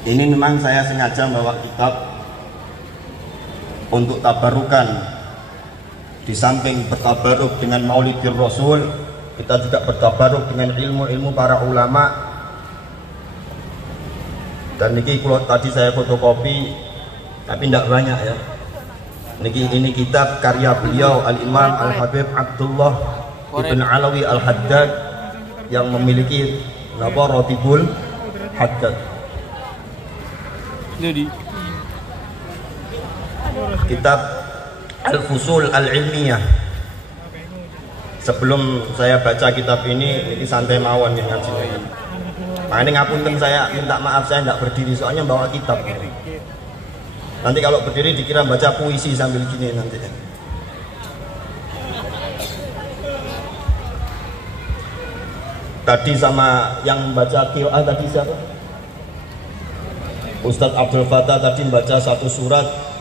Ini memang saya sengaja bawa kitab untuk tabarukan. Di samping bertabaruk dengan Maulidir Rasul, kita juga bertabaruk dengan ilmu-ilmu para ulama. Dan ini kalau tadi saya fotokopi, tapi tidak banyak ya. Ini kitab karya beliau Al-Imam Al-Habib Abdullah Ibn Alawi Al-Haddad yang memiliki Ratibul Haddad. Kitab Al-Fusul Al-Ilmiyah. Sebelum saya baca kitab ini santai mawon yang ngajinya. Nah, ini ngapunten, saya minta maaf saya tidak berdiri soalnya bawa kitab. Nanti kalau berdiri dikira baca puisi sambil gini nanti. Tadi sama yang baca qiraat tadi siapa? Ustadz Abdul Fattah tadi membaca satu surat.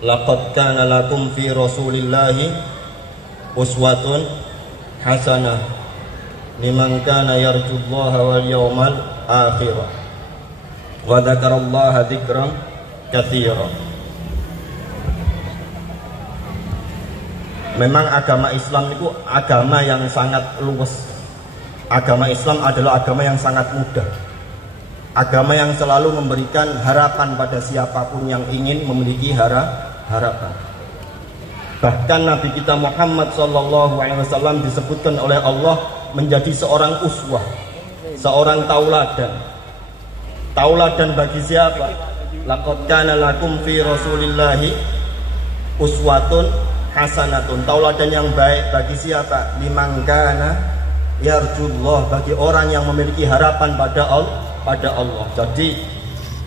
Laqad kana lakum fi Rasulillahi uswatun hasanah liman kana yarjullaha wal yawmal akhir wa dzakarallaha dzikran katsira. Memang agama Islam itu agama yang sangat luas. Agama Islam adalah agama yang sangat mudah. Agama yang selalu memberikan harapan pada siapapun yang ingin memiliki harapan. Bahkan Nabi kita Muhammad SAW disebutkan oleh Allah menjadi seorang uswah, seorang tauladan. Tauladan bagi siapa? Laqad kana lakum fi Rasulillahi uswatun hasanatun. Tauladan yang baik bagi siapa? Liman kana yarjullah, bagi orang yang memiliki harapan pada Allah. Jadi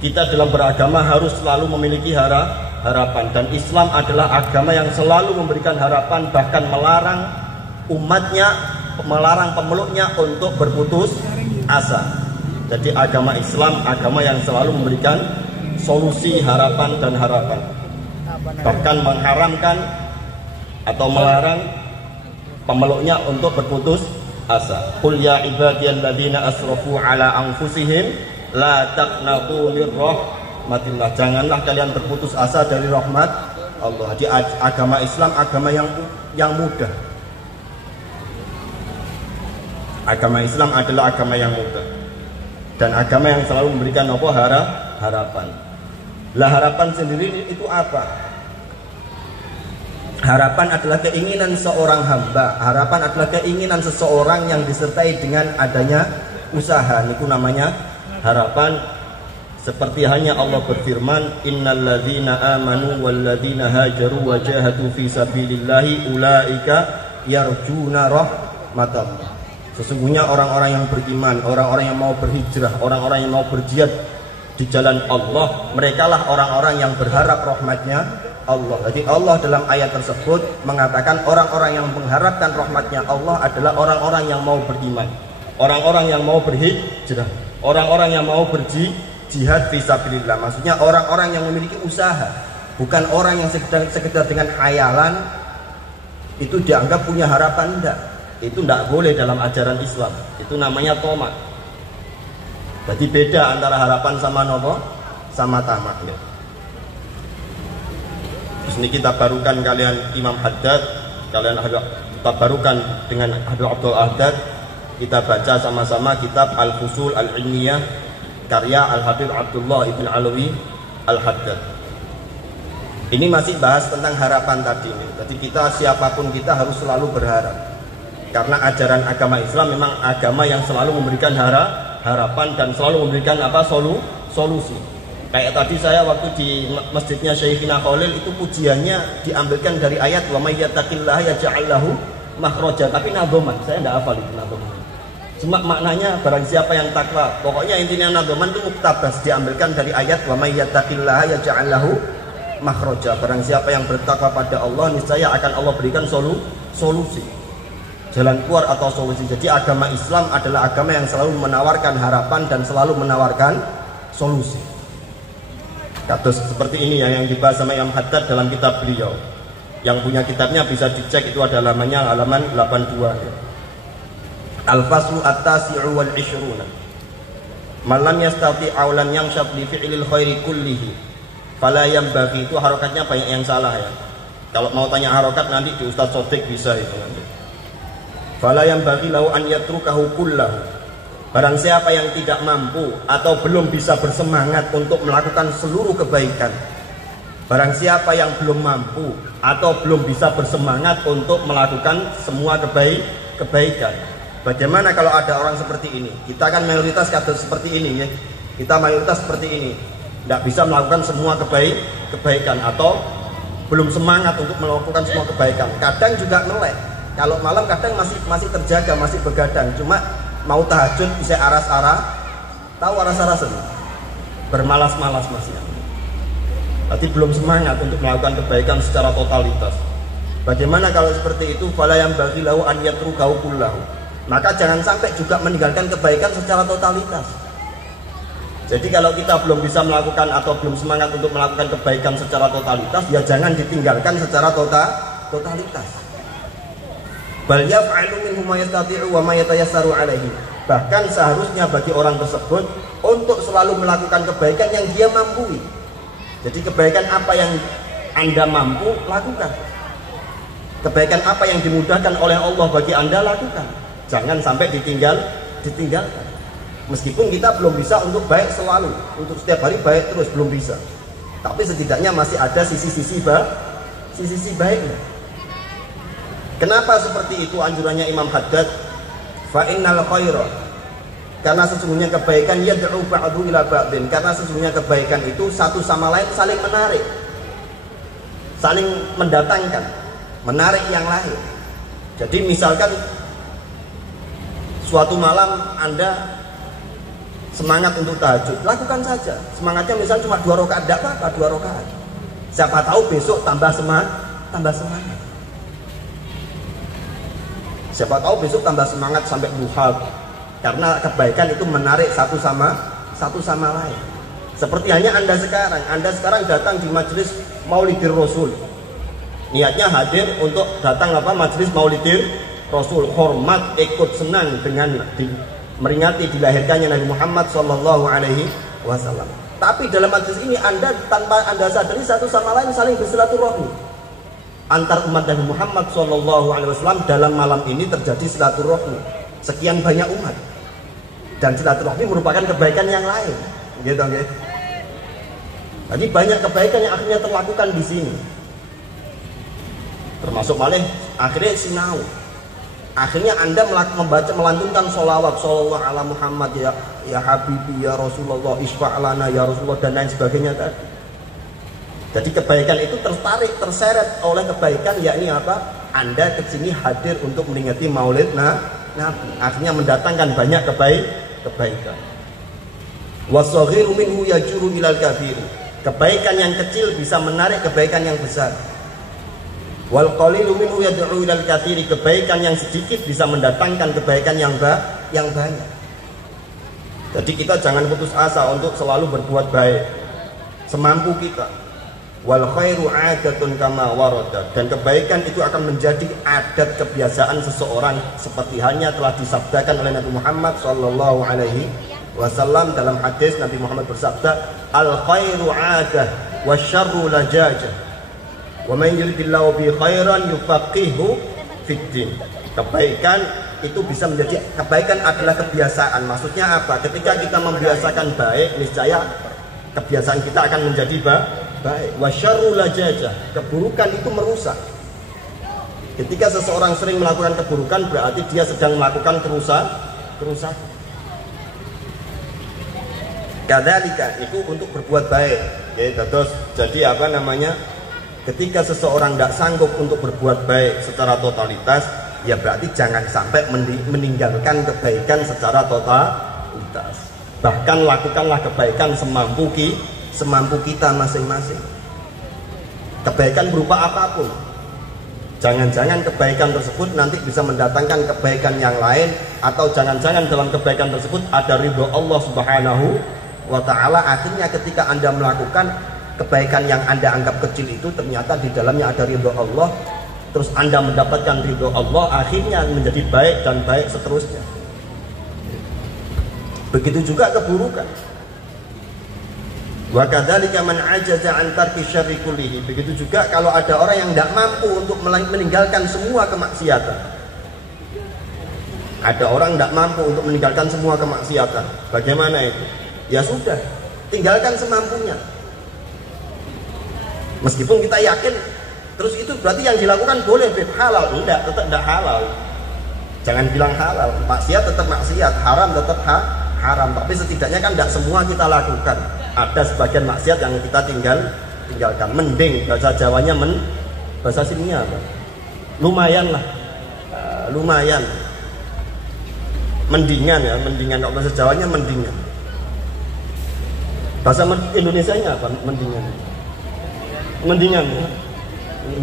kita dalam beragama harus selalu memiliki harapan, dan Islam adalah agama yang selalu memberikan harapan, bahkan melarang umatnya, melarang pemeluknya untuk berputus asa. Jadi agama Islam agama yang selalu memberikan solusi harapan dan harapan, bahkan mengharamkan atau melarang pemeluknya untuk berputus asa. Qul ya ibadiyalladzina asrafu ala anfusihim la taqnatu mir rahmatillah. Janganlah kalian berputus asa dari rahmat Allah. Jadi agama Islam agama yang mudah. Agama Islam adalah agama yang mudah dan agama yang selalu memberikan harapan. Lah harapan sendiri itu apa? Harapan adalah keinginan seorang hamba. Harapan adalah keinginan seseorang yang disertai dengan adanya usaha. Itu namanya harapan. Seperti hanya Allah berfirman, innalladzina amanu walladzina hajaru wa jahadu fi sabilillahi ulaika yarjuna rahmatallah. Sesungguhnya orang-orang yang beriman, orang-orang yang mau berhijrah, orang-orang yang mau berjihad di jalan Allah, merekalah orang-orang yang berharap rahmatnya Allah. Jadi Allah dalam ayat tersebut mengatakan orang-orang yang mengharapkan rahmatnya Allah adalah orang-orang yang mau beriman, orang-orang yang mau berhijrah, orang-orang yang mau berjihad fisabilillah. Maksudnya orang-orang yang memiliki usaha, bukan orang yang sekedar dengan khayalan itu dianggap punya harapan. Itu tidak boleh dalam ajaran Islam. Itu namanya tomat. Jadi beda antara harapan sama nopo sama tamak ya. Terus ini kita barukan kalian Imam Haddad, kalian kita barukan dengan Habib Abdul Haddad. Kita baca sama-sama kitab Al-Fusul Al-Ilmiyah karya Al-Habib Abdullah Ibn Alawi Al-Haddad. Ini masih bahas tentang harapan tadi nih. Jadi kita siapapun kita harus selalu berharap. Karena ajaran agama Islam memang agama yang selalu memberikan harapan dan selalu memberikan solusi. Kayak tadi saya waktu di masjidnya Syekhina Khalil itu pujiannya diambilkan dari ayat wa may yattaqillaha yaj'al lahu makhraja, tapi nadhoman, saya tidak hafal itu nadhoman. Cuma maknanya barang siapa yang takwa. Pokoknya intinya nadhoman itu muktabas, diambilkan dari ayat wa may yattaqillaha yaj'al lahu makhraja. Barang siapa yang bertakwa pada Allah, niscaya akan Allah berikan solusi, jalan keluar atau solusi. Jadi agama Islam adalah agama yang selalu menawarkan harapan dan selalu menawarkan solusi. Kados seperti ini yang dibahas sama Imam Haddad dalam kitab beliau. Yang punya kitabnya bisa dicek, itu ada halaman 82 ya. Al-Faslu At-Tasi'u wal 20. Malam yastati aulam yang syabli fi'lil khairi kullihi fala yanbaghi, itu harokatnya banyak yang salah ya. Kalau mau tanya harokat nanti di Ustadz Sodik bisa itu nanti. Fala yanbaghi lahu an yatrukahu kullahu, barang siapa yang tidak mampu atau belum bisa bersemangat untuk melakukan seluruh kebaikan, barang siapa yang belum mampu atau belum bisa bersemangat untuk melakukan semua kebaikan. Bagaimana kalau ada orang seperti ini? Kita kan mayoritas kasus seperti ini ya. Kita mayoritas seperti ini, tidak bisa melakukan semua kebaikan atau belum semangat untuk melakukan semua kebaikan. Kadang juga melek. Kalau malam kadang masih terjaga, masih begadang. Cuma mau tahajud bisa aras-aras, tahu aras-aras itu? Bermalas-malas masih. Berarti belum semangat untuk melakukan kebaikan secara totalitas. Bagaimana kalau seperti itu? Fala yanbaghi lahu an yatrukahu kullahu, maka jangan sampai juga meninggalkan kebaikan secara totalitas. Jadi kalau kita belum bisa melakukan atau belum semangat untuk melakukan kebaikan secara totalitas, ya jangan ditinggalkan secara totalitas. Bal yaf'alu minhu ma yastati'u wa ma yatayassaru alaihi. Bahkan seharusnya bagi orang tersebut untuk selalu melakukan kebaikan yang dia mampu. Jadi kebaikan apa yang Anda mampu, lakukan. Kebaikan apa yang dimudahkan oleh Allah bagi Anda, lakukan. Jangan sampai ditinggalkan. Meskipun kita belum bisa untuk baik selalu, untuk setiap hari baik terus, belum bisa. Tapi setidaknya masih ada sisi-sisi baiknya. Kenapa seperti itu anjurannya Imam Haddad? Fa innal khaira, karena sesungguhnya kebaikan yad'u ba'du ila ba'din, karena sesungguhnya kebaikan itu satu sama lain saling menarik, saling mendatangkan, menarik yang lain. Jadi misalkan suatu malam Anda semangat untuk tahajud, lakukan saja. Semangatnya misalnya cuma 2 rakaat, tidak apa-apa 2 rakaat. Siapa tahu besok tambah semangat. Siapa tahu besok tambah semangat sampai duha. Karena kebaikan itu menarik satu sama lain. Seperti hanya Anda sekarang datang di majelis Maulidir Rasul. Niatnya hadir untuk datang majelis Maulidir Rasul, hormat, ikut senang dengan meringati dilahirkannya Nabi Muhammad Sallallahu Alaihi Wasallam. Tapi dalam majelis ini Anda tanpa Anda sadari satu sama lain saling bersilaturahmi. Antar umat Nabi Muhammad Sallallahu Alaihi Wasallam dalam malam ini terjadi silaturahmi. Sekian banyak umat. Dan silaturahmi merupakan kebaikan yang lain. Gitu, okay? Jadi banyak kebaikan yang akhirnya terlakukan di sini. Termasuk malah akhirnya sinau. Akhirnya Anda melantunkan sholawat sallallahu ala Muhammad ya Habibi ya Rasulullah isfa'lana ya Rasulullah dan lain sebagainya tadi. Jadi kebaikan itu terseret oleh kebaikan, yakni apa? Anda kesini hadir untuk meringati maulid Nabi, akhirnya mendatangkan banyak kebaikan. Wasaghiru minhu yajuru ilal kabir, kebaikan yang kecil bisa menarik kebaikan yang besar. Wal qalilu minhu yad'u ilal katsiri, kebaikan yang sedikit bisa mendatangkan kebaikan yang banyak. Jadi kita jangan putus asa untuk selalu berbuat baik semampu kita. Wal khairu 'adatun kama warada, dan kebaikan itu akan menjadi adat kebiasaan seseorang seperti halnya telah disabdakan oleh Nabi Muhammad sallallahu alaihi wasallam dalam hadis. Nabi Muhammad bersabda, al khairu 'adah wasyarru lajajah. Wa man yuridillahu bi khairan yufaqihu fiddin. Kebaikan itu bisa menjadi, kebaikan adalah kebiasaan. Maksudnya apa? Ketika kita membiasakan baik, niscaya kebiasaan kita akan menjadi baik. Wa syarru lajajah, keburukan itu merusak. Ketika seseorang sering melakukan keburukan, berarti dia sedang melakukan kerusakan. Kadzalika itu untuk berbuat baik. Ya, terus jadi apa namanya? Ketika seseorang tidak sanggup untuk berbuat baik secara totalitas, ya berarti jangan sampai meninggalkan kebaikan secara totalitas. Bahkan lakukanlah kebaikan semampu kita masing-masing. Kebaikan berupa apapun. Jangan-jangan kebaikan tersebut nanti bisa mendatangkan kebaikan yang lain, atau jangan-jangan dalam kebaikan tersebut ada ridho Allah Subhanahu wa Ta'ala. Akhirnya ketika Anda melakukan kebaikan yang Anda anggap kecil itu, ternyata di dalamnya ada ridho Allah, terus Anda mendapatkan ridho Allah, akhirnya menjadi baik dan baik seterusnya. Begitu juga keburukan. Wa kadzalika man ajaza an tarki syarri kullihi. Begitu juga kalau ada orang yang tidak mampu untuk meninggalkan semua kemaksiatan. Ada orang tidak mampu untuk meninggalkan semua kemaksiatan. Bagaimana itu? Ya sudah, tinggalkan semampunya. Meskipun kita yakin terus itu berarti yang dilakukan boleh halal, enggak, tetap tidak halal. Jangan bilang halal, maksiat tetap maksiat, haram tetap haram. Tapi setidaknya kan tidak semua kita lakukan. Ada sebagian maksiat yang kita tinggalkan. Mending, bahasa Jawanya bahasa sininya apa? Lumayan lah, lumayan. Mendingan ya, mendingan. Kalau bahasa Jawanya mendingan. Bahasa Indonesianya apa? Mendingan. Mendingan.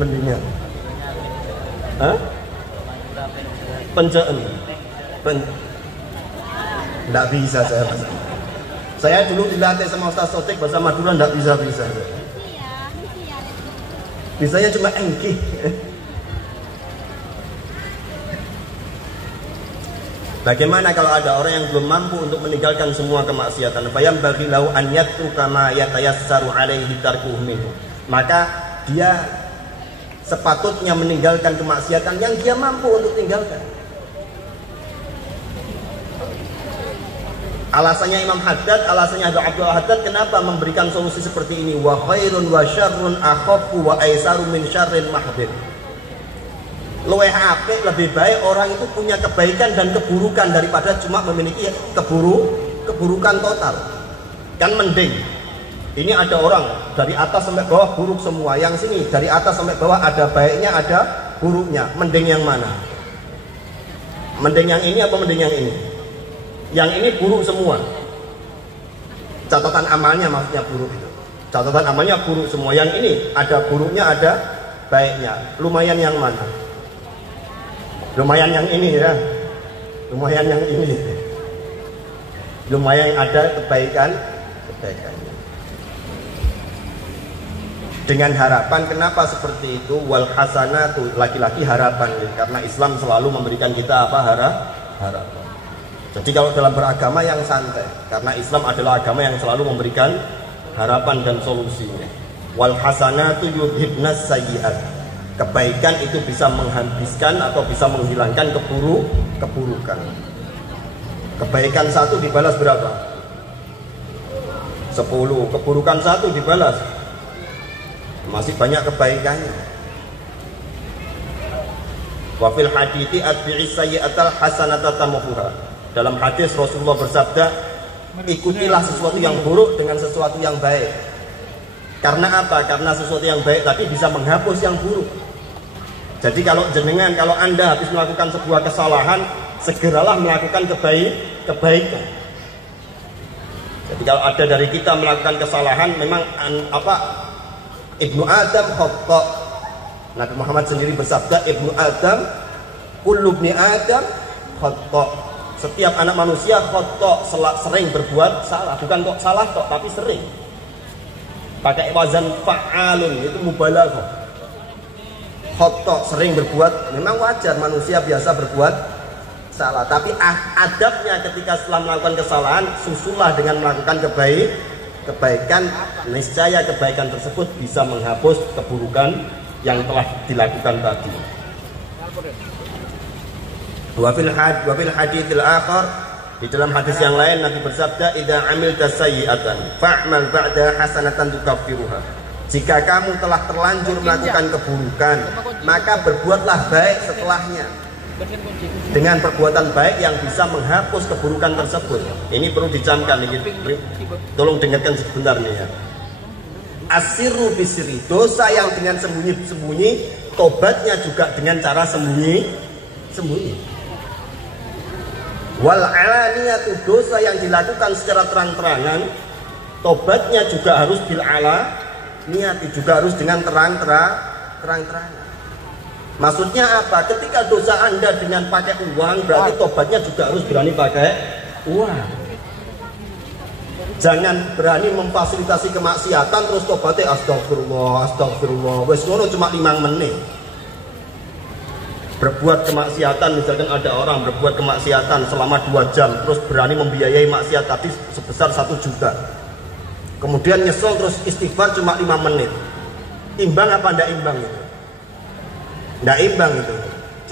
Mendingan. Hah? Pencaan. Tidak bisa saya. Saya dulu dilatih sama Ustaz Sotik bahasa Madura tidak bisa. Bisanya cuma engki. Bagaimana kalau ada orang yang belum mampu untuk meninggalkan semua kemaksiatan? Fayam bagi lau an yatruka ma yatayassaru alaihi tarkuhu minhu. Maka dia sepatutnya meninggalkan kemaksiatan yang dia mampu untuk tinggalkan. Alasannya Imam Haddad, alasannya Abdul Haddad kenapa memberikan solusi seperti ini? Wa khairun wa syarrun akhafu wa aisaru min syarrin mahdhir. Luweh apik, lebih baik orang itu punya kebaikan dan keburukan daripada cuma memiliki keburukan total. Kan mending. Ini ada orang dari atas sampai bawah buruk semua. Yang sini dari atas sampai bawah ada baiknya, ada buruknya. Mending yang mana? Mending yang ini apa mending yang ini? Yang ini buruk semua. Catatan amalnya maksudnya buruk itu. Catatan amalnya buruk semua. Yang ini ada buruknya, ada baiknya. Lumayan yang mana? Lumayan yang ini ya. Lumayan yang ini. Lumayan ada kebaikan. Dengan harapan, kenapa seperti itu? Wal hasanatu, laki-laki harapan. Karena Islam selalu memberikan kita apa? Harapan. Jadi kalau dalam beragama yang santai, karena Islam adalah agama yang selalu memberikan harapan dan solusinya. Wal hasanatu yudhibnas sayyi'at. Kebaikan itu bisa menghabiskan atau bisa menghilangkan keburukan. Kebaikan satu dibalas berapa? 10. Keburukan satu dibalas masih banyak kebaikannya. Wa fil hadithi atbi'is sayyi'atal hasanata tamuhuha. Dalam hadis Rasulullah bersabda, ikutilah sesuatu yang buruk dengan sesuatu yang baik. Karena apa? Karena sesuatu yang baik tadi bisa menghapus yang buruk. Jadi kalau Anda habis melakukan sebuah kesalahan, segeralah melakukan kebaikan. Jadi kalau ada dari kita melakukan kesalahan, memang Ibnu Adam khata'. Nabi Muhammad sendiri bersabda, Ibnu Adam, kullu ibni Adam khata'. Setiap anak manusia khata', sering berbuat salah. Bukan kok salah kok, tapi sering. Pakai wazan fa'alun, itu mubalaghah. Khata', sering berbuat, memang wajar manusia biasa berbuat salah. Tapi adabnya ketika setelah melakukan kesalahan, susullah dengan melakukan kebaikan. Niscaya kebaikan tersebut bisa menghapus keburukan yang telah dilakukan tadi. Wa fil haditsil akhar, di dalam hadis yang lain Nabi bersabda, idza amilta sayyi'atan fa'mal ba'da hasanatan tukaffiruha. Jika kamu telah terlanjur melakukan keburukan, maka berbuatlah baik setelahnya dengan perbuatan baik yang bisa menghapus keburukan tersebut. Ini perlu dicamkan, tolong dengarkan sebentar nih ya. Asirru bisri, dosa yang dengan sembunyi-sembunyi, tobatnya juga dengan cara sembunyi. Wal alaniyatu, dosa yang dilakukan secara terang-terangan, tobatnya juga harus bil alaniyati, juga harus dengan terang-terangan. Maksudnya apa? Ketika dosa Anda dengan pakai uang, berarti tobatnya juga harus berani pakai uang. Jangan berani memfasilitasi kemaksiatan terus tobatnya astagfirullah, wes ngono cuma 5 menit. berbuat kemaksiatan, misalkan ada orang berbuat kemaksiatan selama 2 jam terus berani membiayai maksiat tadi sebesar 1 juta, kemudian nyesel terus istighfar cuma 5 menit, imbang apa ndak imbang itu? Ndak imbang itu.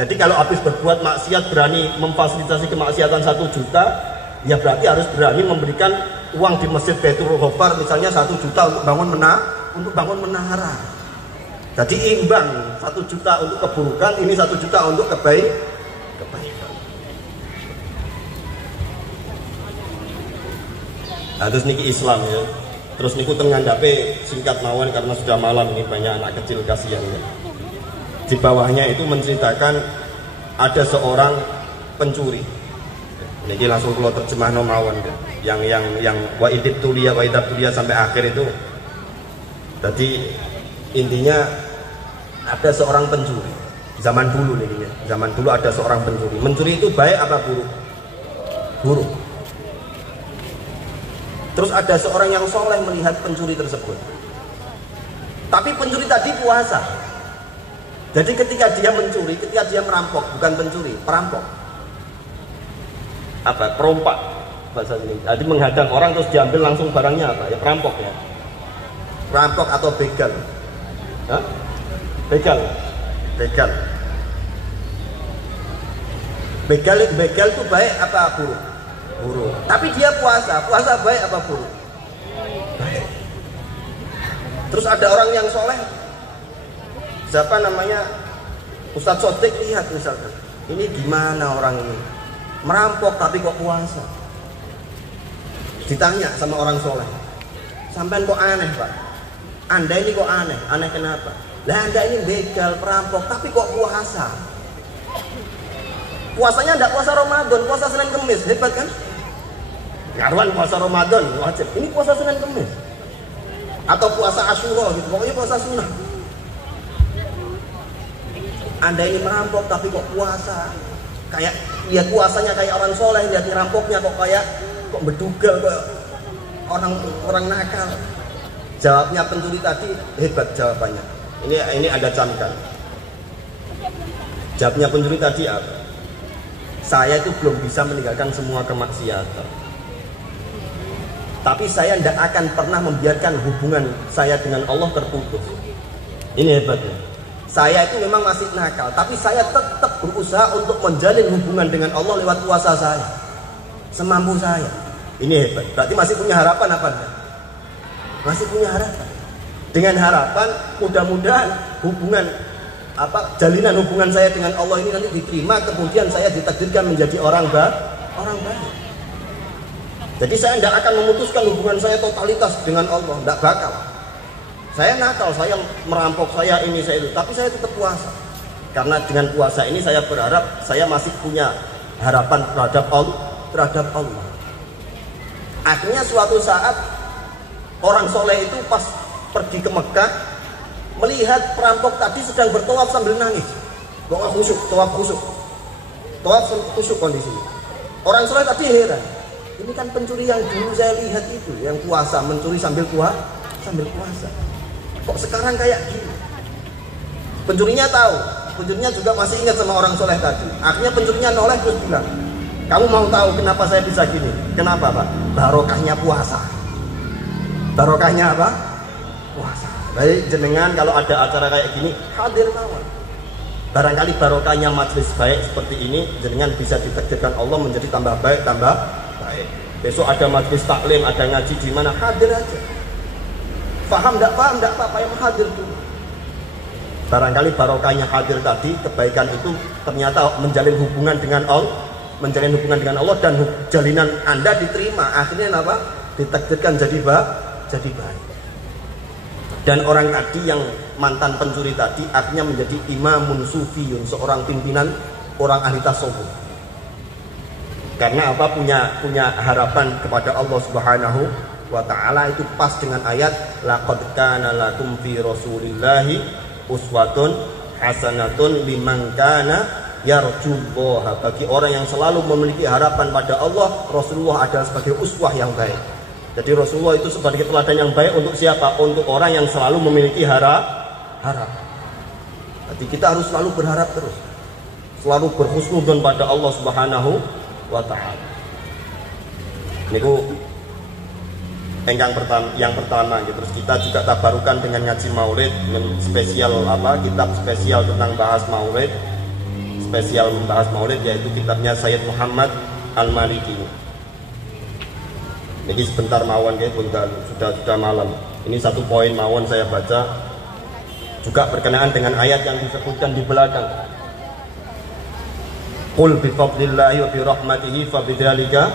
Jadi kalau habis berbuat maksiat berani memfasilitasi kemaksiatan 1 juta, ya berarti harus berani memberikan uang di masjid Baitul Ghafar misalnya 1 juta untuk bangun menara. Jadi imbang, 1 juta untuk keburukan, ini 1 juta untuk kebaikan. Nah, terus niki Islam ya. Terus niku ngandhape singkat mawon karena sudah malam ini banyak anak kecil kasihan ya. Di bawahnya itu menceritakan ada seorang pencuri. Niki langsung kula terjemahno mawon ya. Yang wa idib tuliya sampai akhir itu. Jadi intinya ada seorang pencuri zaman dulu nih, zaman dulu ada seorang pencuri. Mencuri itu baik apa buruk? Buruk. Terus ada seorang yang soleh melihat pencuri tersebut. Tapi pencuri tadi puasa. Jadi ketika dia mencuri, ketika dia merampok, bukan pencuri, perampok. Apa? Perompak bahasa ini. Jadi menghadang orang terus diambil langsung barangnya apa? Ya perampok ya. Perampok atau begal. Hah? Begal itu baik apa buruk? Buruk. Tapi dia puasa baik apa buruk? Baik. Terus ada orang yang soleh, siapa namanya Ustadz Sodik, lihat misalkan, ini gimana orang ini merampok tapi kok puasa? Ditanya sama orang soleh, sampean kok aneh Pak? Anda ini kok aneh? Aneh kenapa? Lah Anda ini begal, perampok, tapi kok puasa? Puasanya enggak puasa Ramadan, puasa Senin Kemis, hebat kan? Ngaruan puasa Ramadan, wajib. Ini puasa Senin Kemis. Atau puasa Asyura gitu, pokoknya puasa sunnah. Anda ini merampok, tapi kok puasa? Kayak, ya puasanya kayak orang soleh, lihat ngerampoknya kok kayak, kok bedugal, kok orang nakal. Jawabnya pencuri tadi, hebat jawabannya. Ini Anda camkan. Jawabnya pencuri tadi apa? Saya itu belum bisa meninggalkan semua kemaksiatan, tapi saya tidak akan pernah membiarkan hubungan saya dengan Allah terputus. Ini hebatnya. Saya itu memang masih nakal, tapi saya tetap berusaha untuk menjalin hubungan dengan Allah lewat puasa saya, semampu saya. Ini hebat. Berarti masih punya harapan apa enggak? Masih punya harapan. Dengan harapan mudah-mudahan jalinan hubungan saya dengan Allah ini nanti diterima, kemudian saya ditakdirkan menjadi orang baik. Jadi saya tidak akan memutuskan hubungan saya totalitas dengan Allah, tidak bakal. Saya nakal, saya merampok, saya ini, saya itu, tapi saya tetap puasa. Karena dengan puasa ini saya berharap saya masih punya harapan terhadap Allah. Akhirnya suatu saat orang soleh itu pas pergi ke Mekah, melihat perampok tadi sedang bertawaf sambil nangis. Tawaf khusyuk kondisinya. Orang soleh tadi heran. Ini kan pencuri yang dulu saya lihat itu, yang puasa, mencuri sambil puasa. Kok sekarang kayak gini? Pencurinya tahu, pencurinya juga masih ingat sama orang soleh tadi. Akhirnya pencurinya noleh terus bilang, kamu mau tahu kenapa saya bisa gini? Kenapa Pak? Barokahnya puasa. Barokahnya apa? Puasa. Baik jenengan kalau ada acara kayak gini hadir mawon. Barangkali barokahnya majelis baik seperti ini, jenengan bisa ditakdirkan Allah menjadi tambah baik. Besok ada majelis taklim, ada ngaji di mana, hadir aja. Paham enggak apa-apa, yang hadir dulu. Barangkali barokahnya hadir tadi, kebaikan itu ternyata menjalin hubungan dengan Allah dan jalinan Anda diterima. Akhirnya apa? Ditakdirkan jadi baik. Dan orang tadi yang mantan pencuri tadi akhirnya menjadi imamun sufiyun, seorang pimpinan orang ahli tasawuf. Karena apa? Punya harapan kepada Allah Subhanahu wa ta'ala. Itu pas dengan ayat laqad kana lakum fi rasulillahi uswatun hasanatun liman kana yarjullaha. Bagi orang yang selalu memiliki harapan pada Allah, Rasulullah adalah sebagai uswah yang baik. Jadi Rasulullah itu sebagai teladan yang baik untuk siapa? Untuk orang yang selalu memiliki harapan. Jadi kita harus selalu berharap terus. selalu berhusnudzon pada Allah Subhanahu wa taala. Niku yang pertama gitu. Terus kita juga tabarukan dengan ngaji maulid, spesial kitab spesial tentang bahas maulid, spesial membahas maulid, yaitu kitabnya Sayyid Muhammad Al-Maliki. Jadi sebentar mawon guys, sudah malam. Ini satu poin mawon saya baca juga berkenaan dengan ayat yang disebutkan di belakang. Qul bi fadlillahi wa bi rahmatihi fa bidzalika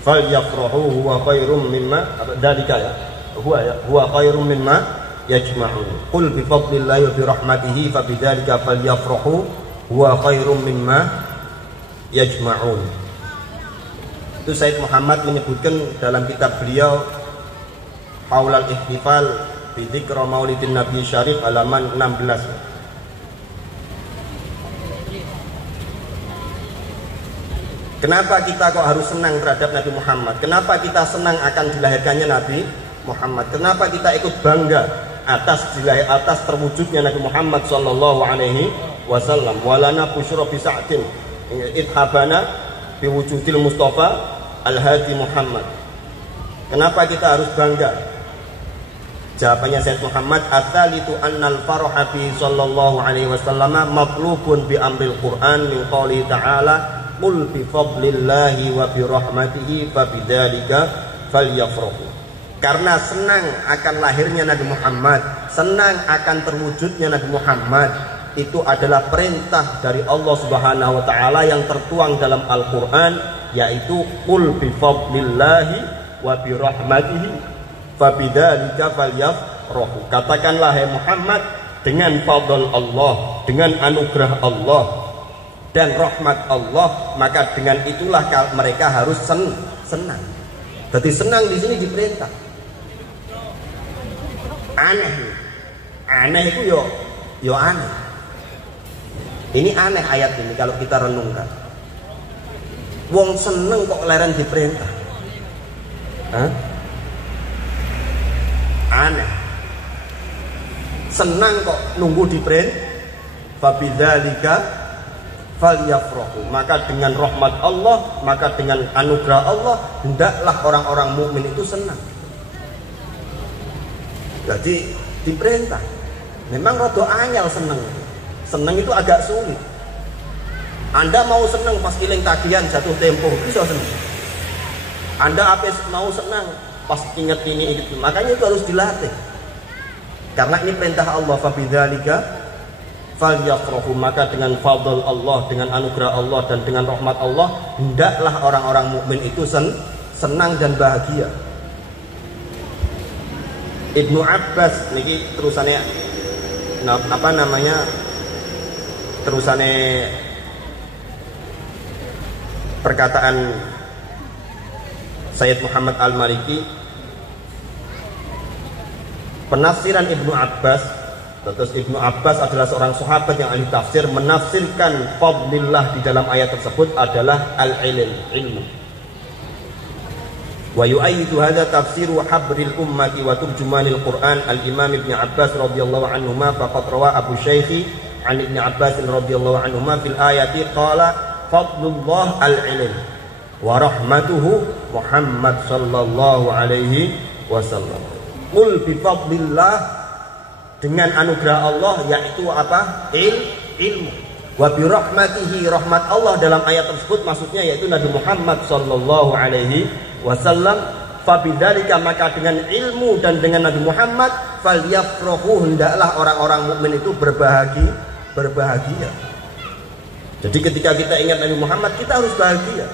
falyafrahu huwa khairum mimma dzalika ya. Huwa khairum mimma yajma'un. Qul bi fadlillahi wa bi rahmatihi fa bidzalika falyafrahu huwa khairum mimma yajma'un. Itu Sayyid Muhammad menyebutkan dalam kitab beliau Haulal Ihtifal bi Dzikra Maulidin Nabi Syarif halaman 16. Kenapa kita kok harus senang terhadap Nabi Muhammad? Kenapa kita senang akan dilahirkannya Nabi Muhammad? Kenapa kita ikut bangga atas terwujudnya Nabi Muhammad sallallahu alaihi wasallam? Walana busyra bi sa'tin idhabana bi wujudil Mustafa al-Hadi Muhammad. Kenapa kita harus bangga? Jawabannya Sayyid Muhammad, "Ats-tsalitu annal farha bi sallallahu alaihi wasallam matlubun bi amril Qur'an min qouli ta'ala qul bi fadlillahi wa bi rahmatihi fa bidzalika falyafrahu." Karena senang akan lahirnya Nabi Muhammad, senang akan terwujudnya Nabi Muhammad, itu adalah perintah dari Allah Subhanahu wa taala yang tertuang dalam Al-Qur'an, yaitu qul bi fadlillahi wa bi rahmatihi fa bidzalika falyafrahu. Katakanlah hai Muhammad, dengan fadl Allah, dengan anugerah Allah dan rahmat Allah, maka dengan itulah mereka harus senang. Jadi senang di sini diperintah. Aneh itu yo aneh. Ini aneh ayat ini kalau kita renungkan. Wong seneng kok leren diperintah. Aneh. Senang kok nunggu diperintah. Fabidzalika falyafrahu. Maka dengan rahmat Allah, maka dengan anugerah Allah, hendaklah orang-orang mukmin itu senang. Jadi diperintah. Memang rada anyel seneng. Seneng itu agak sulit. Anda mau seneng pas iling tagihan jatuh tempo, bisa seneng. Anda mau senang pas inget ini gitu. Makanya itu harus dilatih. Karena ini perintah Allah, fabidzalika falyafrahu, maka dengan fadl Allah, dengan anugerah Allah dan dengan rahmat Allah, hendaklah orang-orang mukmin itu senang dan bahagia. Ibnu Abbas niki terusannya terusannya perkataan Sayyid Muhammad Al-Maliki, penafsiran Ibnu Abbas. Terus Ibnu Abbas adalah seorang sahabat yang ahli tafsir, menafsirkan fadlillah di dalam ayat tersebut adalah ilmu. Wa yu'ayyidu hadza tafsiru habril ummati wa turjumanil Qur'an al-Imam Ibnu Abbas radhiyallahu anhuma faqad rawa Abu Syaikhi an Ibnu Abbas radhiyallahu anhuma fil ayati qala fadlullah al-ilm wa rahmatuhu Muhammad sallallahu alaihi wasallam. Qul bi fadlillah, dengan anugerah Allah, yaitu apa? Ilmu. Wa bi rahmatihi, rahmat Allah dalam ayat tersebut maksudnya yaitu Nabi Muhammad sallallahu alaihi wasallam. Fa bidzalika, maka dengan ilmu dan dengan Nabi Muhammad, falyafrahu, hendaklah orang-orang mukmin itu berbahagia. Jadi ketika kita ingat Nabi Muhammad, kita harus bahagia.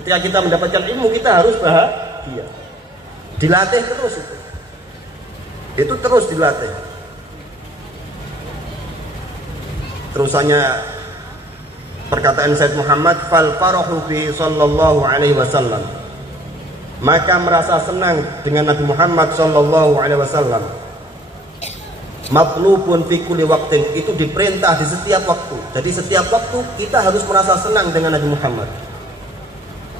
Ketika kita mendapatkan ilmu, kita harus bahagia. Dilatih terus itu. Itu terus dilatih. Terusannya perkataan Sayyid Muhammad, fal farahu bi sallallahu alaihi wasallam, maka merasa senang dengan Nabi Muhammad sallallahu alaihi wasallam, matlubun fi kulli waqtin, itu diperintah di setiap waktu. Jadi setiap waktu kita harus merasa senang dengan Nabi Muhammad.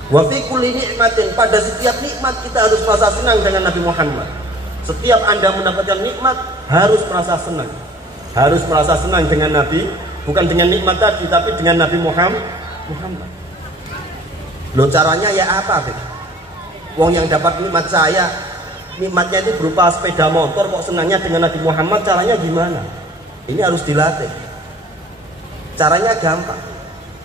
Wa fi kulli ni'matin, pada setiap nikmat kita harus merasa senang dengan Nabi Muhammad. Setiap Anda mendapatkan nikmat harus merasa senang. Harus merasa senang dengan Nabi Bukan dengan nikmat tadi, tapi dengan Nabi Muhammad. Loh caranya ya apa, Bek? Wong yang dapat nikmat saya, nikmatnya itu berupa sepeda motor, kok senangnya dengan Nabi Muhammad, caranya gimana? Ini harus dilatih. Caranya gampang.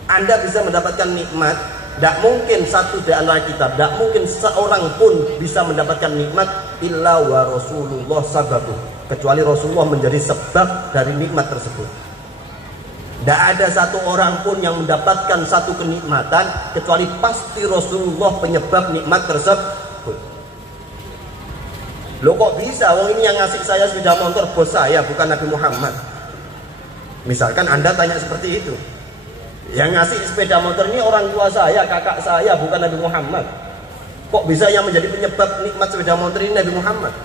Anda bisa mendapatkan nikmat, tidak mungkin satu di antara kita, tidak mungkin seorang pun bisa mendapatkan nikmat illa wa Rasulullah sababu, kecuali Rasulullah menjadi sebab dari nikmat tersebut. Tidak ada satu orang pun yang mendapatkan satu kenikmatan kecuali pasti Rasulullah penyebab nikmat tersebut. Loh kok bisa? Wong ini yang ngasih saya sepeda motor bos saya, bukan Nabi Muhammad. Misalkan Anda tanya seperti itu. Yang ngasih sepeda motor ini orang tua saya, kakak saya, bukan Nabi Muhammad. Kok bisa yang menjadi penyebab nikmat sepeda motor ini Nabi Muhammad?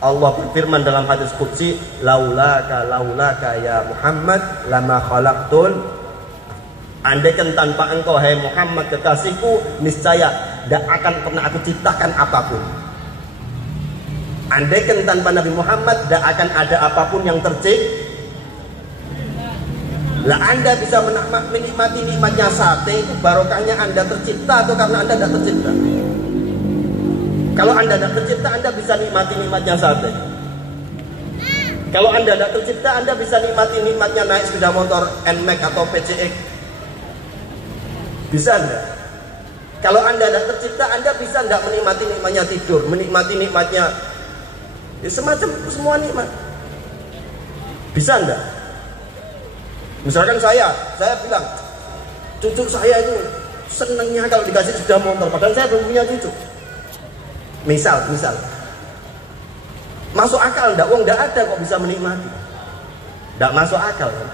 Allah berfirman dalam hadis qudsi, laulaka ya Muhammad lama khalaqtul. Andaikan tanpa engkau hai Muhammad kekasihku, niscaya tidak akan pernah aku ciptakan apapun. Andaikan tanpa Nabi Muhammad tidak akan ada apapun yang tercipta. Lah Anda bisa menikmati nikmatnya sate itu barokahnya Anda tercipta atau karena Anda tidak tercipta? Kalau Anda tidak tercipta, Anda bisa nikmati nikmatnya sate. Kalau Anda tidak tercipta, Anda bisa nikmati nikmatnya naik sepeda motor NMAX atau PCX. Bisa enggak? Kalau Anda tidak tercipta, Anda bisa enggak menikmati nikmatnya tidur, menikmati nikmatnya ya, semacam semua nikmat. Bisa enggak? Misalkan saya bilang, cucu saya itu senangnya kalau dikasih sepeda motor, padahal saya belum punya cucu. Misal masuk akal enggak? Wong enggak ada kok bisa menikmati. Enggak masuk akal kan?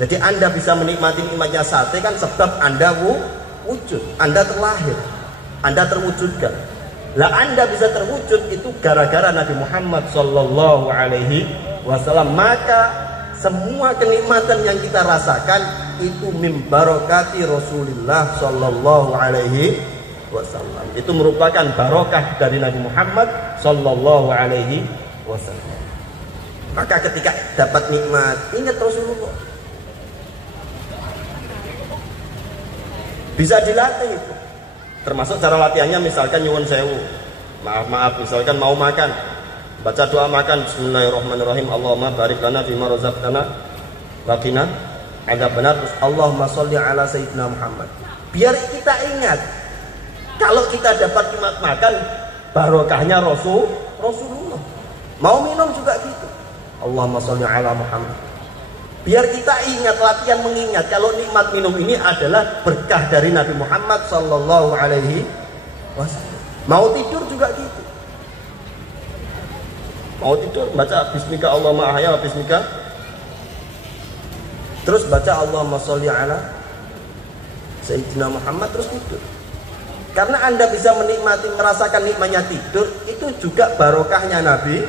Jadi Anda bisa menikmati nikmatnya sate kan sebab Anda wujud, Anda terlahir, Anda terwujudkan. Lah Anda bisa terwujud itu gara-gara Nabi Muhammad sallallahu alaihi wasallam. Maka semua kenikmatan yang kita rasakan itu min barakati Rasulullah sallallahu alaihi wasallam. Itu merupakan barokah dari Nabi Muhammad sallallahu alaihi wasallam. Maka ketika dapat nikmat, ingat Rasulullah. Bisa dilatih itu. Termasuk cara latihannya misalkan nyuwun sewu. Maaf, misalkan mau makan, baca doa makan bismillahirrahmanirrahim. Allahumma barik lana fima razaqtana wa qina adzabannar. Allahumma sholli ala sayyidina Muhammad. Biar kita ingat kalau kita dapat nikmat makan, barokahnya Rasulullah. Mau minum juga gitu. Allahumma sholli ala Muhammad. Biar kita ingat, latihan mengingat kalau nikmat minum ini adalah berkah dari Nabi Muhammad sallallahu alaihi wasallam. Mau tidur juga gitu. Mau tidur baca bismika Allahumma ahya wa bismika. Terus baca Allahumma sholli ala sayyidina Muhammad, terus tidur. Karena Anda bisa menikmati, merasakan nikmatnya tidur, itu juga barokahnya Nabi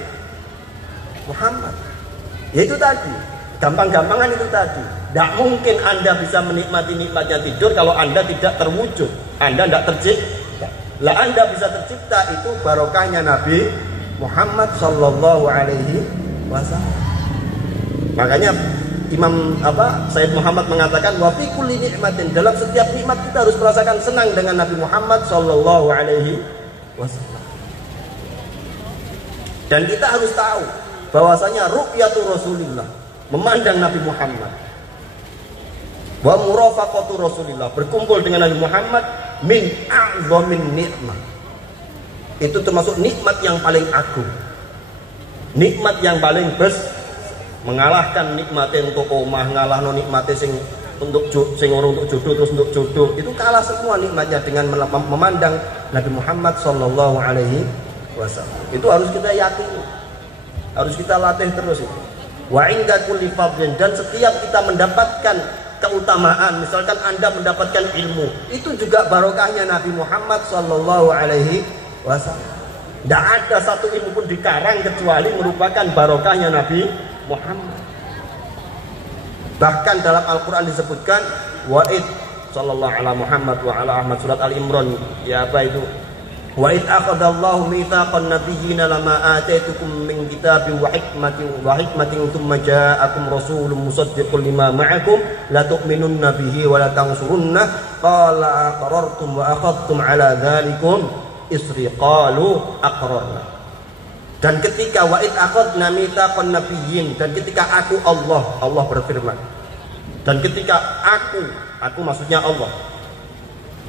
Muhammad. Yaitu tadi, gampang-gampangan itu tadi. Tidak mungkin Anda bisa menikmati nikmatnya tidur kalau Anda tidak terwujud, Anda tidak tercipta. Lah Anda bisa tercipta itu barokahnya Nabi Muhammad sallallahu alaihi wasallam. Makanya Imam Sayyid Muhammad mengatakan wa fi kulli nikmatin, dalam setiap nikmat kita harus merasakan senang dengan Nabi Muhammad sallallahu alaihi wasallam. Dan kita harus tahu bahwasanya ru'yatu Rasulillah, memandang Nabi Muhammad, wa murafaqatu Rasulillah, berkumpul dengan Nabi Muhammad, min a'zamin nikmah. Itu termasuk nikmat yang paling agung. Nikmat yang paling mengalahkan nikmatnya untuk omah, ngalahno nikmatnya sing untuk untuk jodoh, terus untuk jodoh, itu kalah semua nikmatnya dengan memandang Nabi Muhammad sallallahu alaihi wasallam. Itu harus kita yakini, harus kita latih terus itu. Wa inda kulli fadlin, dan setiap kita mendapatkan keutamaan, misalkan Anda mendapatkan ilmu, itu juga barokahnya Nabi Muhammad sallallahu alaihi wasallam. Tidak ada satu ilmu pun dikarang kecuali merupakan barokahnya Nabi Muhammad. Bahkan dalam Al-Quran disebutkan wa'id sallallahu ala Muhammad wa ala Ahmad, surat Al-Imran, ya apa itu, Wa id aqadallahu mitsaqan nabiyyina lama ataitukum min kitabin wa hikmatin thumma ja'akum rasulun musaddiqun lima ma'akum la tu'minunna bihi wa la tansurunna qala aqrartum wa akhadtum ala dzalikum isri qalu aqrarna. Dan ketika wa id aqadna mitsaqan nabiyyin, dan ketika aku Allah berfirman, dan ketika aku maksudnya Allah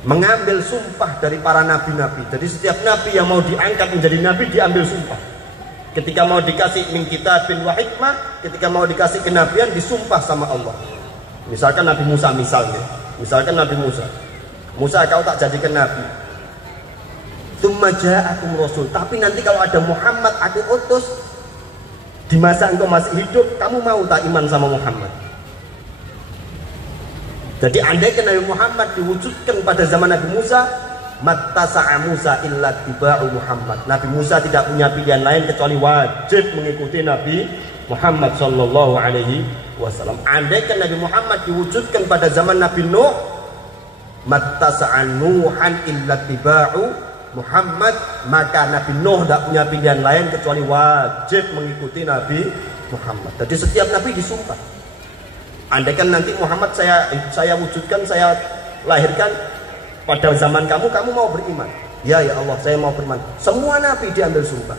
mengambil sumpah dari para nabi-nabi. Jadi setiap nabi yang mau diangkat menjadi nabi diambil sumpah. Ketika mau dikasih min kitabin wa hikmah, ketika mau dikasih kenabian disumpah sama Allah. Misalkan Nabi Musa misalkan Nabi Musa kau tak jadikan nabi. Tsumma ja'akum rasul. Tapi nanti kalau ada Muhammad aku utus di masa engkau masih hidup, kamu mau tak iman sama Muhammad? Jadi andai Nabi Muhammad diwujudkan pada zaman Nabi Musa, mattasa'a Musa illa tiba'u Muhammad. Nabi Musa tidak punya pilihan lain kecuali wajib mengikuti Nabi Muhammad sallallahu alaihi wasallam. Andai Nabi Muhammad diwujudkan pada zaman Nabi Nuh, mattasa'a Nuhan illa tiba'u Muhammad, maka Nabi Nuh tidak punya pilihan lain kecuali wajib mengikuti Nabi Muhammad. Jadi setiap nabi disumpah. Andaikan nanti Muhammad saya wujudkan, saya lahirkan pada zaman kamu mau beriman. Ya Allah, saya mau beriman. Semua nabi diambil sumpah.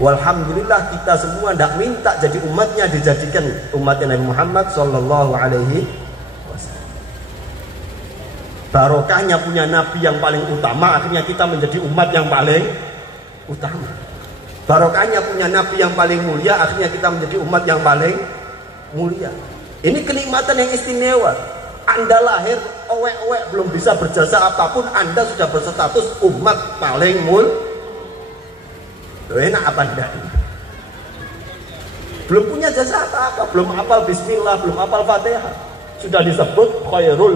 Walhamdulillah kita semua tidak minta jadi umatnya, dijadikan umatnya Nabi Muhammad sallallahu alaihi wasallam. Barokahnya punya nabi yang paling utama, akhirnya kita menjadi umat yang paling utama. Barokahnya punya nabi yang paling mulia, akhirnya kita menjadi umat yang paling mulia. Ini kenikmatan yang istimewa. Anda lahir owek-owek belum bisa berjasa apapun, Anda sudah berstatus umat paling mulia. Enak apa enggak? Belum punya jasa apa-apa, belum hafal bismillah, belum hafal Fatihah, sudah disebut khairul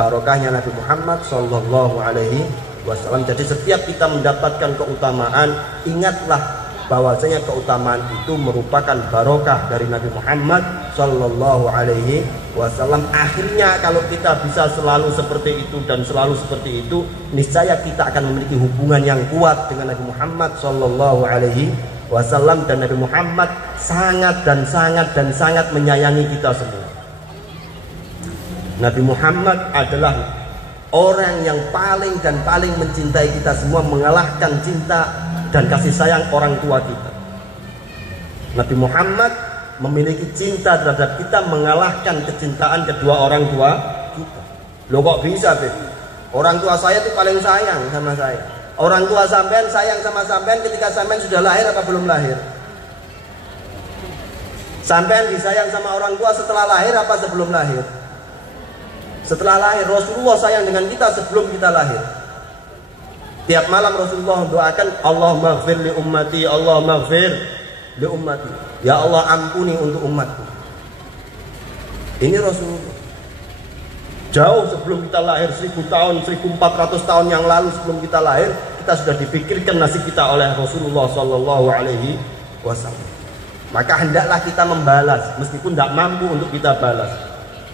barokahnya Nabi Muhammad sallallahu alaihi wasallam. Jadi setiap kita mendapatkan keutamaan, ingatlah bahwasanya keutamaan itu merupakan barokah dari Nabi Muhammad sallallahu alaihi wasallam. Akhirnya kalau kita bisa selalu seperti itu dan selalu seperti itu, niscaya kita akan memiliki hubungan yang kuat dengan Nabi Muhammad sallallahu alaihi wasallam, dan Nabi Muhammad sangat menyayangi kita semua. Nabi Muhammad adalah orang yang paling mencintai kita semua, mengalahkan cinta dan kasih sayang orang tua kita. Nabi Muhammad memiliki cinta terhadap kita, mengalahkan kecintaan kedua orang tua kita. Loh kok bisa, Beb? Orang tua saya itu paling sayang sama saya. Orang tua sampean sayang sama sampean ketika sampean sudah lahir apa belum lahir? Sampean disayang sama orang tua setelah lahir apa sebelum lahir? Setelah lahir. Rasulullah sayang dengan kita sebelum kita lahir. Tiap malam Rasulullah doakan, Allahumma ighfir li ummati, Allahumma ighfir li ummati. Ya Allah, ampuni untuk umatku. Ini Rasulullah. Jauh sebelum kita lahir, 1000 tahun, 1400 tahun yang lalu sebelum kita lahir, kita sudah dipikirkan nasib kita oleh Rasulullah sallallahu alaihi wasallam. Maka hendaklah kita membalas, meskipun tidak mampu untuk kita balas.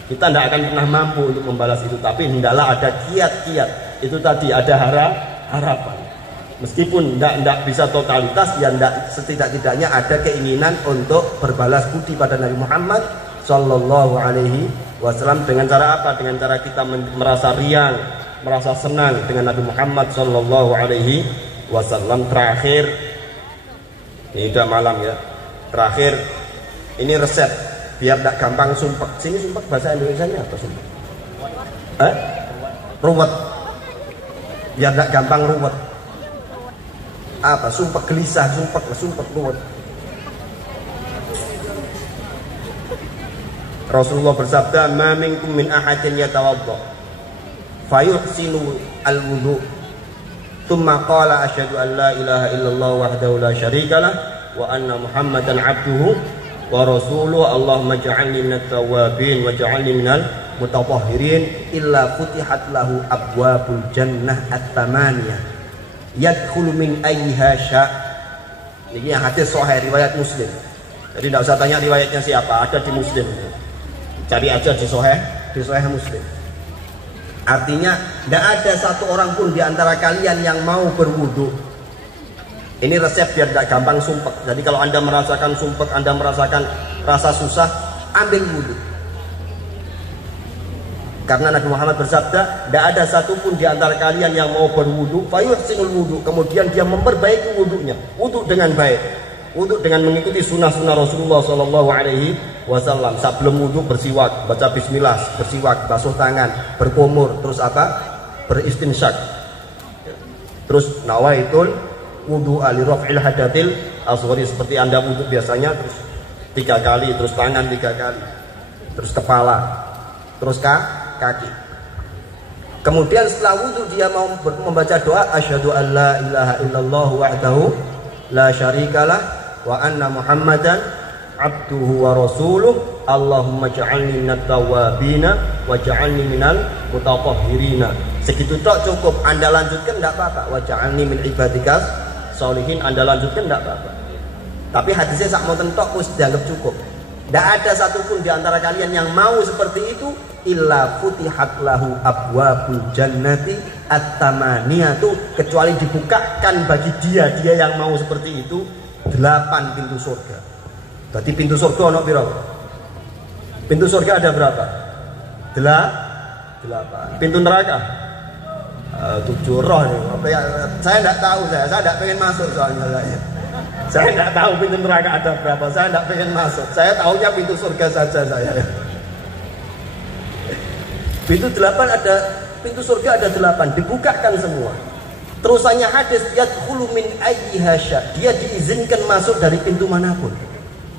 Kita tidak akan pernah mampu untuk membalas itu, tapi hendaklah ada kiat-kiat. Itu tadi ada harapan. Meskipun tidak bisa totalitas, ya setidak-tidaknya ada keinginan untuk berbalas budi pada Nabi Muhammad sallallahu alaihi wasallam. Dengan cara apa? Dengan cara kita merasa riang, merasa senang dengan Nabi Muhammad sallallahu alaihi wasallam. Terakhir, ini udah malam ya. Terakhir, ini resep biar tidak gampang sumpek. Sini sumpek bahasa Indonesianya apa sumpek? Ruwet. Biar tidak gampang ruwet. Apa? Sumpek gelisah, sumpek ruwet. Rasulullah bersabda, "Ma minkum min ahadin yatawadda fayuhsinu al-wudu, thumma qala asyhadu an la ilaha illallah wahdahu la syarikalah wa anna Muhammadan abduhu wa rasuluhu, Allahumma ja'alni minat tawwabin wa ja'alni minal mutatahhirin, illa futihat lahu abwabul jannah at-tamaniyah yadkhulu min ayyiha sya'." Ini hadis sahih riwayat Muslim. Jadi tidak usah tanya riwayatnya siapa, ada di Muslim. Cari aja di sahih Muslim. Artinya tidak ada satu orang pun di antara kalian yang mau berwudu. Ini resep biar tidak gampang sumpek. Jadi kalau Anda merasakan sumpek, Anda merasakan rasa susah, ambil wudu. Karena Nabi Muhammad bersabda, tidak ada satupun di antara kalian yang mau berwudu, fayuhsinul wudu, kemudian dia memperbaiki wudunya, wudu dengan baik, wudu dengan mengikuti sunnah-sunnah Rasulullah Shallallahu Alaihi Wasallam. Sebelum wudu bersiwak, baca Bismillah, bersiwak, basuh tangan, berkumur, terus apa? Beristinsyak, terus nawaitul wudu ali raf'il hadatil asghari, seperti Anda wudu biasanya, terus 3 kali, terus tangan 3 kali, terus kepala, terus kaki. Kemudian setelah wudu dia mau membaca doa, asyhadu an la ilaha illallah wahdahu la syarikalah wa anna muhammadan abduhu wa rasuluh, Allahumma ja'alni minat tawabina wa ja'alni minal mutatahhirina. Segitu tok cukup. Anda lanjutkan tidak apa-apa, wa ja'alni min ibadikas sholihin, Anda lanjutkan tidak apa-apa. Tapi hadisnya sak monten tok wis dianggap cukup. Tidak ada satupun di antara kalian yang mau seperti itu, illa futihat lahu abwabul jannati at-tamaniyatu, kecuali dibukakan bagi dia yang mau seperti itu 8 pintu surga. Berarti pintu surga ono piro? Pintu surga ada berapa? 8. Pintu neraka 7 roh nih. Apa ya? Saya tidak tahu, saya tidak pengen masuk soalnya saya tidak tahu pintu neraka ada berapa. Saya tidak pengen masuk. Saya tahunya pintu surga saja saya. Pintu 8 ada, pintu surga ada 8, dibukakan semua. Terusannya hadis, yadkhulu min ayyiha sya', dia diizinkan masuk dari pintu manapun.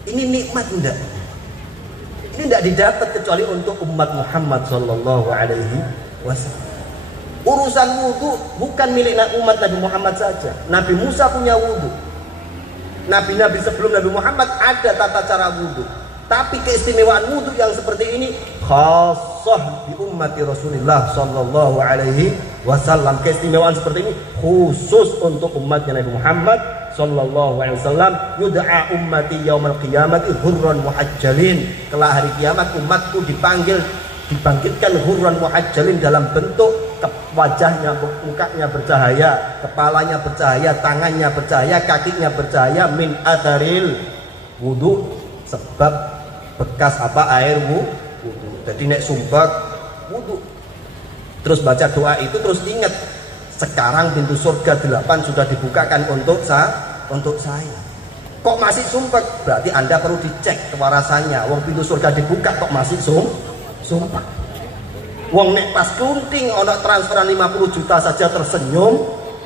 Ini nikmat enggak? Ini tidak didapat kecuali untuk umat Muhammad sallallahu alaihi wasallam. Urusan wudu bukan milik umat Nabi Muhammad saja. Nabi Musa punya wudu. Nabi-nabi sebelum Nabi Muhammad ada tata cara wudu. Tapi keistimewaan wudu yang seperti ini khassah di umat Rasulullah sallallahu alaihi wasallam. Keistimewaan seperti ini khusus untuk umatnya Nabi Muhammad sallallahu alaihi wasallam. Yud'a ummati yaumal qiyamati hurran muhajjalin. Kelak hari kiamat umatku dibangkitkan hurran muhajjalin, dalam bentuk wajahnya, mukanya bercahaya, kepalanya bercahaya, tangannya bercahaya, kakinya bercahaya, min atharil wudu, sebab bekas apa? Air wudu. Jadi nek sumpek wudu, terus baca doa itu, terus ingat sekarang pintu surga 8 sudah dibukakan untuk saya. Kok masih sumpek? Berarti Anda perlu dicek kewarasannya. Wong pintu surga dibuka kok masih sumpek. Wong nek pas kunting ono transferan 50 juta saja tersenyum,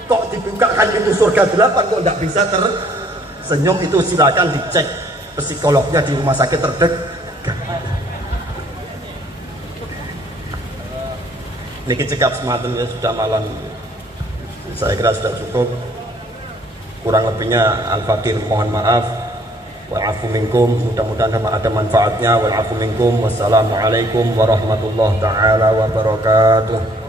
kok dibukakan pintu surga 8 kok tidak bisa tersenyum? Itu silakan dicek psikolognya di rumah sakit terdekat. Niki cekap sematen ya, sudah malam. Saya kira sudah cukup. Kurang lebihnya al-fakir mohon maaf. Wa'afu minkum, mudah-mudahan ada manfaatnya. Wa'afu minkum, wassalamualaikum warahmatullahi ta'ala wabarakatuh.